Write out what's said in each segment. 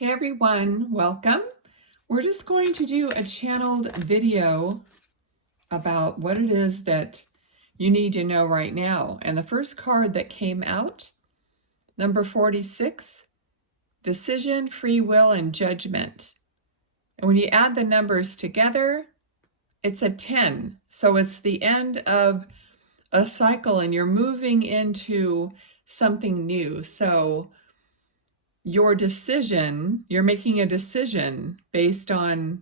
Hey everyone, welcome. We're just going to do a channeled video about what it is that you need to know right now. And the first card that came out, number 46, decision, free will, and judgment. And when you add the numbers together, it's a 10. So it's the end of a cycle and you're moving into something new. So your decision, you're making a decision based on,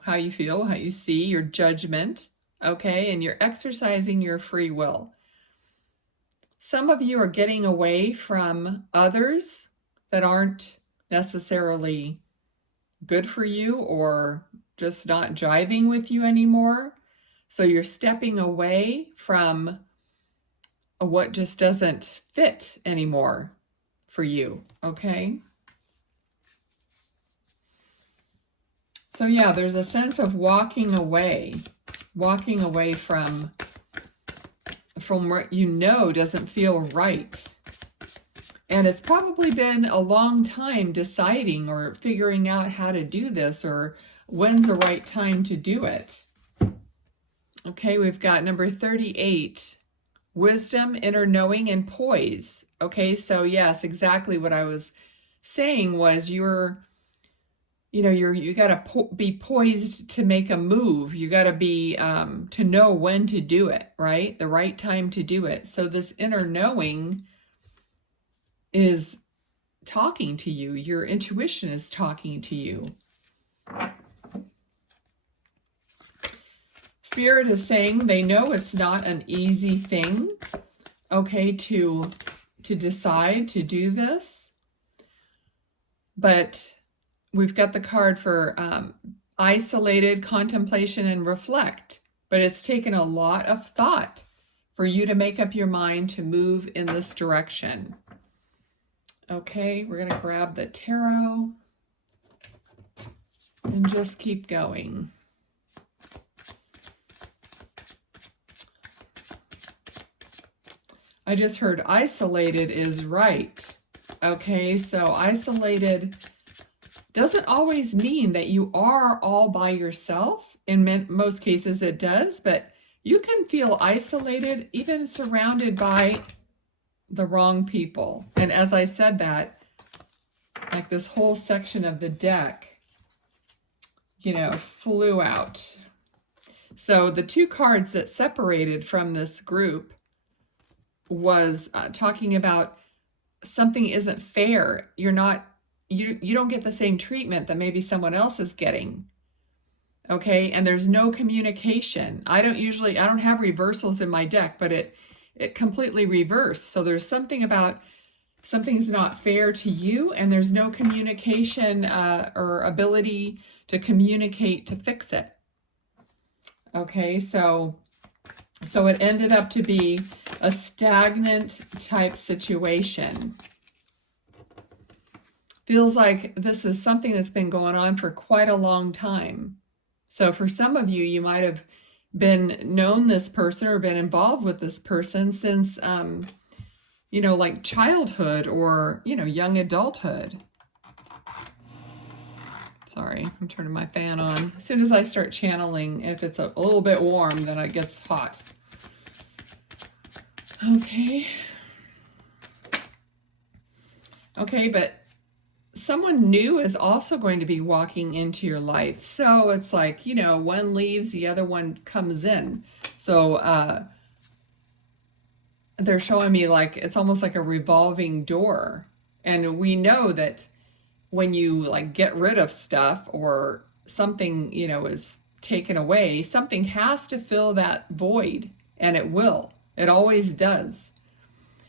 how you feel, how you see, your judgment, okay? And you're exercising your free will. Some of you are getting away from others that aren't necessarily good for you or just not jiving with you anymore. So you're stepping away from what just doesn't fit anymore for you, okay? So yeah, there's a sense of walking away from what you know doesn't feel right. And it's probably been a long time deciding or figuring out how to do this or when's the right time to do it. Okay, we've got number 38, wisdom, inner knowing, and poise. Okay, so yes, exactly what I was saying was you got to be poised to make a move. You got to be to know when to do it, right? The right time to do it. So this inner knowing is talking to you. Your intuition is talking to you. Spirit is saying they know it's not an easy thing, okay, to decide to do this. But we've got the card for isolated, contemplation, and reflect. But it's taken a lot of thought for you to make up your mind to move in this direction. Okay, we're going to grab the tarot and just keep going. I just heard isolated is right. Okay, so isolated doesn't always mean that you are all by yourself. In most cases it does, but you can feel isolated even surrounded by the wrong people. And as I said that, like this whole section of the deck, flew out. So the two cards that separated from this group was talking about something isn't fair. You don't get the same treatment that maybe someone else is getting. Okay, and there's no communication. I don't have reversals in my deck, but it completely reversed. So there's something about something's not fair to you, and there's no communication or ability to communicate to fix it. Okay, so it ended up to be a stagnant type situation. Feels like this is something that's been going on for quite a long time. So for some of you, you might have known this person or been involved with this person since, like childhood or, young adulthood. Sorry, I'm turning my fan on. As soon as I start channeling, if it's a little bit warm, then it gets hot. Okay, but someone new is also going to be walking into your life. So it's like, one leaves, the other one comes in. So they're showing me like it's almost like a revolving door. And we know that when you like get rid of stuff or something, is taken away, something has to fill that void, and it will. It always does.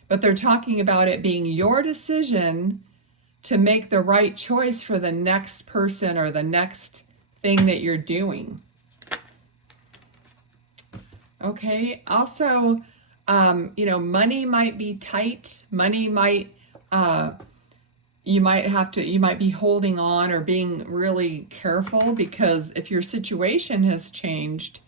But they're talking about it being your decision to make the right choice for the next person or the next thing that you're doing. Okay, also, money might be tight. Money might, you might be holding on or being really careful, because if your situation has changed,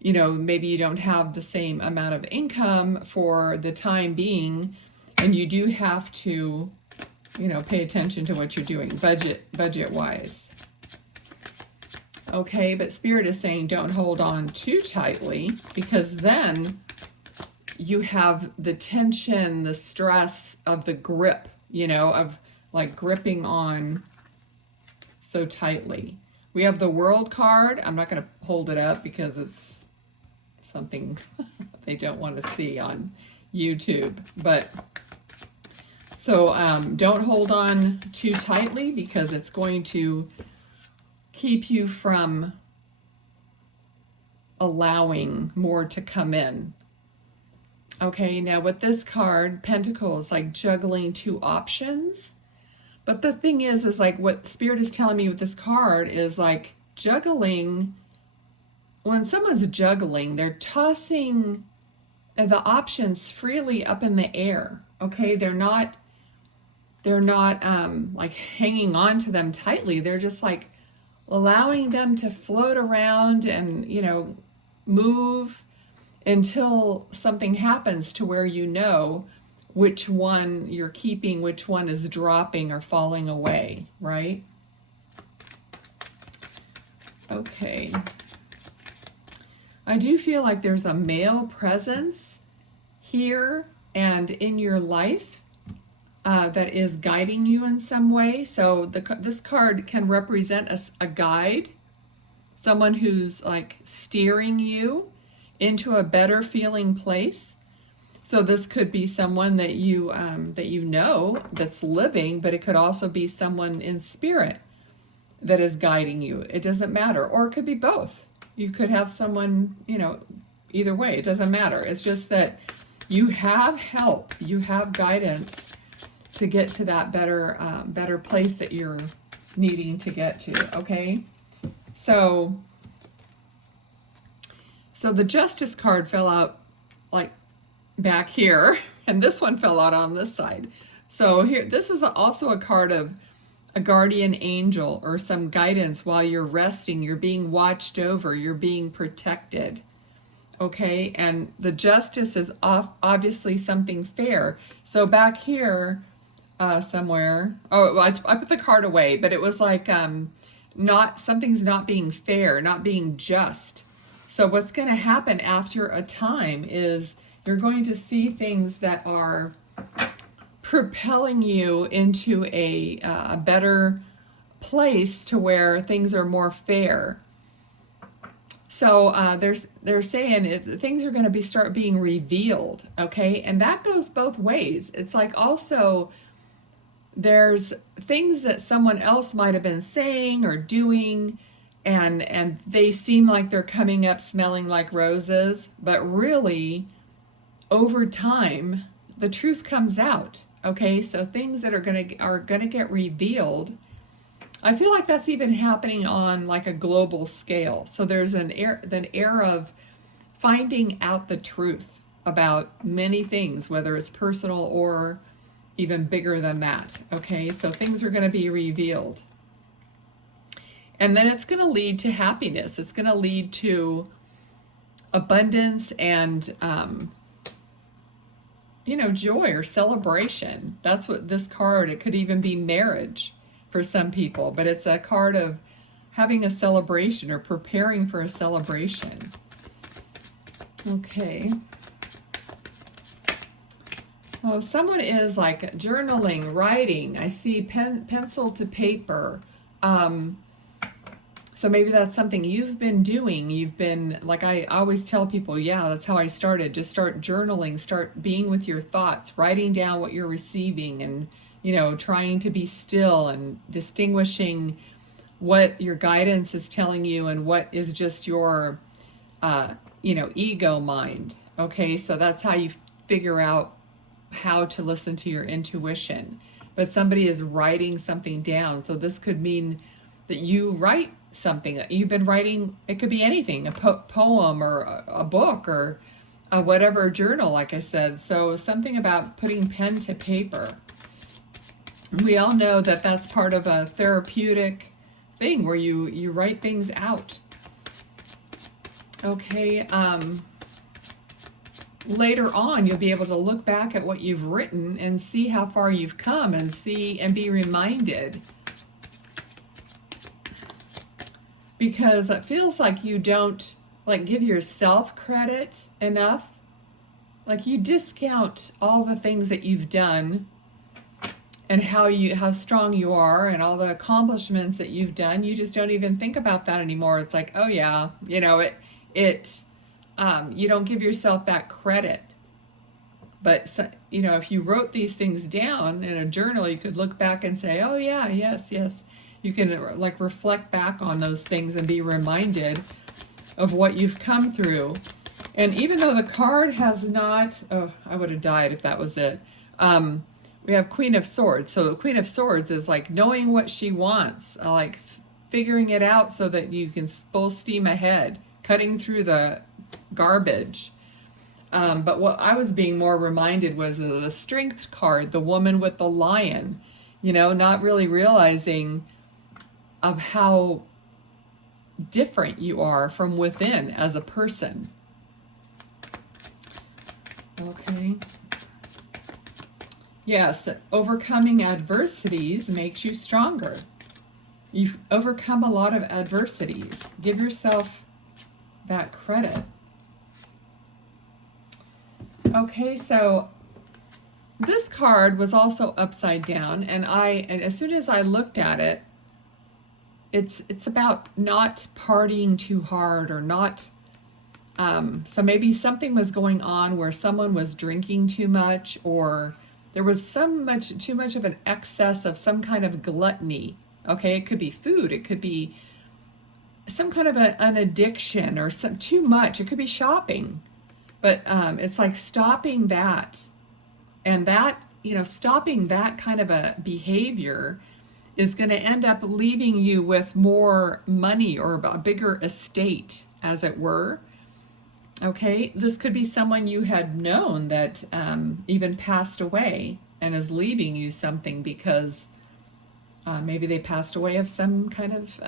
maybe you don't have the same amount of income for the time being, and you do have to you know, pay attention to what you're doing, budget wise. Okay, but Spirit is saying don't hold on too tightly, because then you have the tension, the stress of the grip, you know, of like gripping on so tightly. We have the World card. I'm not going to hold it up because it's something they don't want to see on YouTube. But so don't hold on too tightly, because it's going to keep you from allowing more to come in. Okay, now with this card, Pentacles, like juggling two options. But the thing is like what Spirit is telling me with this card is like juggling. When someone's juggling, they're tossing the options freely up in the air. Okay, they're not like hanging on to them tightly. They're just like allowing them to float around and, you know, move until something happens to where you know which one you're keeping, which one is dropping or falling away, right? Okay. I do feel like there's a male presence here and in your life that is guiding you in some way. So this card can represent a guide, someone who's like steering you into a better feeling place. So this could be someone that you know that's living, but it could also be someone in spirit that is guiding you. It doesn't matter. Or it could be both. You could have someone, you know, either way, it doesn't matter. It's just that you have help, you have guidance to get to that better place that you're needing to get to, okay? So the Justice card fell out like back here, and this one fell out on this side. So here, this is also a card of a guardian angel or some guidance while you're resting. You're being watched over, you're being protected, okay? And the Justice is obviously something fair. So back here somewhere, oh, I put the card away, but it was like something's not being fair, not being just. So what's going to happen after a time is you're going to see things that are propelling you into a better place to where things are more fair. So they're saying things are going to start being revealed, okay? And that goes both ways. It's like also there's things that someone else might have been saying or doing, and they seem like they're coming up smelling like roses, but really over time the truth comes out. Okay, so things that are gonna get revealed. I feel like that's even happening on like a global scale. So there's an era of finding out the truth about many things, whether it's personal or even bigger than that. Okay, so things are going to be revealed. And then it's going to lead to happiness. It's going to lead to abundance and, you know, joy or celebration. That's what this card, it could even be marriage for some people, but it's a card of having a celebration or preparing for a celebration. Okay. Well, someone is like journaling, writing. I see pencil to paper. So maybe that's something you've been doing. You've been, like I always tell people, yeah, that's how I started. Just start journaling, start being with your thoughts, writing down what you're receiving and, you know, trying to be still and distinguishing what your guidance is telling you and what is just your, you know, ego mind. Okay, so that's how you figure out how to listen to your intuition. But somebody is writing something down. So this could mean that you write something. You've been writing, it could be anything, a poem or a book or whatever journal, like I said. So something about putting pen to paper. We all know that that's part of a therapeutic thing where you write things out. Okay, later on you'll be able to look back at what you've written and see how far you've come, and see and be reminded, because it feels like you don't like give yourself credit enough. Like you discount all the things that you've done and how strong you are and all the accomplishments that you've done. You just don't even think about that anymore. It's like, oh yeah, you know, you don't give yourself that credit. But you know, if you wrote these things down in a journal, you could look back and say, oh yeah, yes. You can like reflect back on those things and be reminded of what you've come through. And even though the card has not, oh, I would have died if that was it. We have Queen of Swords. So the Queen of Swords is like knowing what she wants, like figuring it out so that you can full steam ahead, cutting through the garbage. But what I was being more reminded was of the Strength card, the woman with the lion, you know, not really realizing of how different you are from within as a person. Okay. Yes, overcoming adversities makes you stronger. You've overcome a lot of adversities. Give yourself that credit. Okay, so this card was also upside down, and as soon as I looked at it, it's about not partying too hard, or not so maybe something was going on where someone was drinking too much, or there was too much of an excess of some kind of gluttony. Okay, it could be food, it could be some kind of an addiction, or too much. It could be shopping. But it's like stopping that, and that, you know, stopping that kind of a behavior is going to end up leaving you with more money, or a bigger estate, as it were. Okay, this could be someone you had known that even passed away and is leaving you something because maybe they passed away of some kind of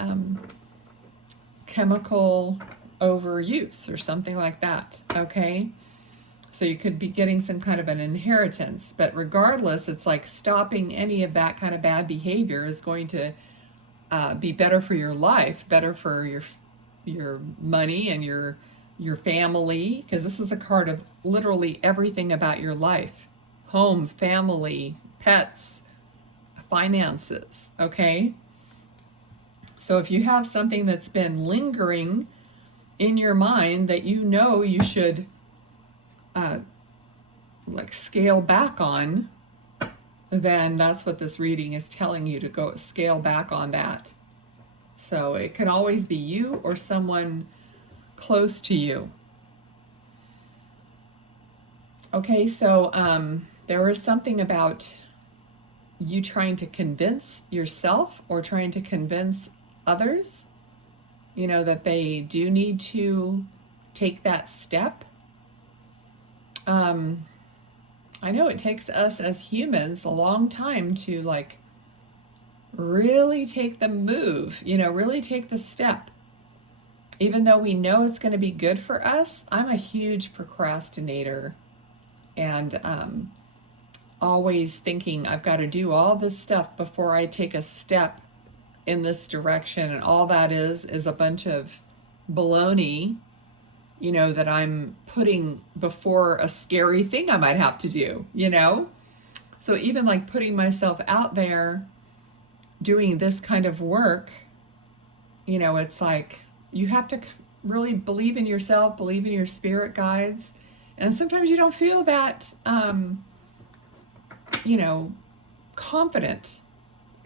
chemical overuse or something like that. Okay, so you could be getting some kind of an inheritance, but regardless, it's like stopping any of that kind of bad behavior is going to be better for your life, better for your money and your family, because this is a card of literally everything about your life: home, family, pets, finances. Okay, so if you have something that's been lingering in your mind that you know you should like scale back on, then that's what this reading is telling you, to go scale back on that. So it can always be you or someone close to you. Okay, so there is something about you trying to convince yourself or trying to convince others, you know, that they do need to take that step. I know it takes us as humans a long time to like really take the move, you know, really take the step. Even though we know it's going to be good for us, I'm a huge procrastinator, and always thinking I've got to do all this stuff before I take a step in this direction, and all that is a bunch of baloney, you know, that I'm putting before a scary thing I might have to do, you know? So even like putting myself out there doing this kind of work, you know, it's like you have to really believe in yourself, believe in your spirit guides. And sometimes you don't feel that, you know, confident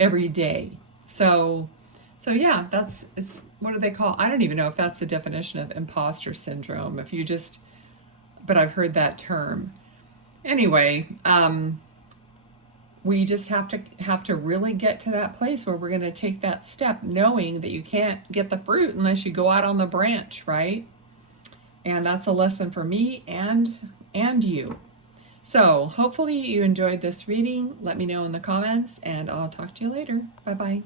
every day. So yeah, it's, what do they call? I don't even know if that's the definition of imposter syndrome. If you just, but I've heard that term. Anyway, we just have to really get to that place where we're going to take that step, knowing that you can't get the fruit unless you go out on the branch, right? And that's a lesson for me and you. So hopefully you enjoyed this reading. Let me know in the comments, and I'll talk to you later. Bye-bye.